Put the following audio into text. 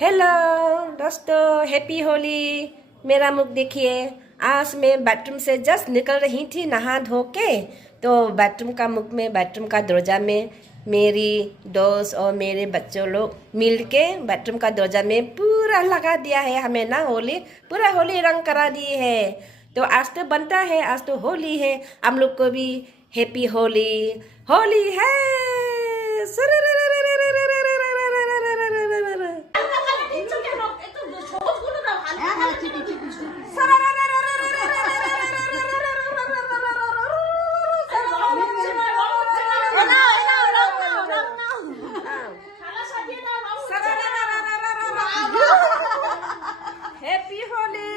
Hello दोस्तों, happy Holi. मेरा मुख देखिए। आज मैं बाथरूम से जस्ट निकल रही थी नहा धो के। तो बाथरूम का दरवाजा में मेरी दोस्त और मेरे बच्चों लोग मिल के बाथरूम का दरवाजा में पूरा लगा दिया है। हमें ना होली पूरा होली रंग करा दी है। तो आज तो बनता है, आज तो होली है। हम लोग को भी हैप्पी होली। होली है। Happy Holi!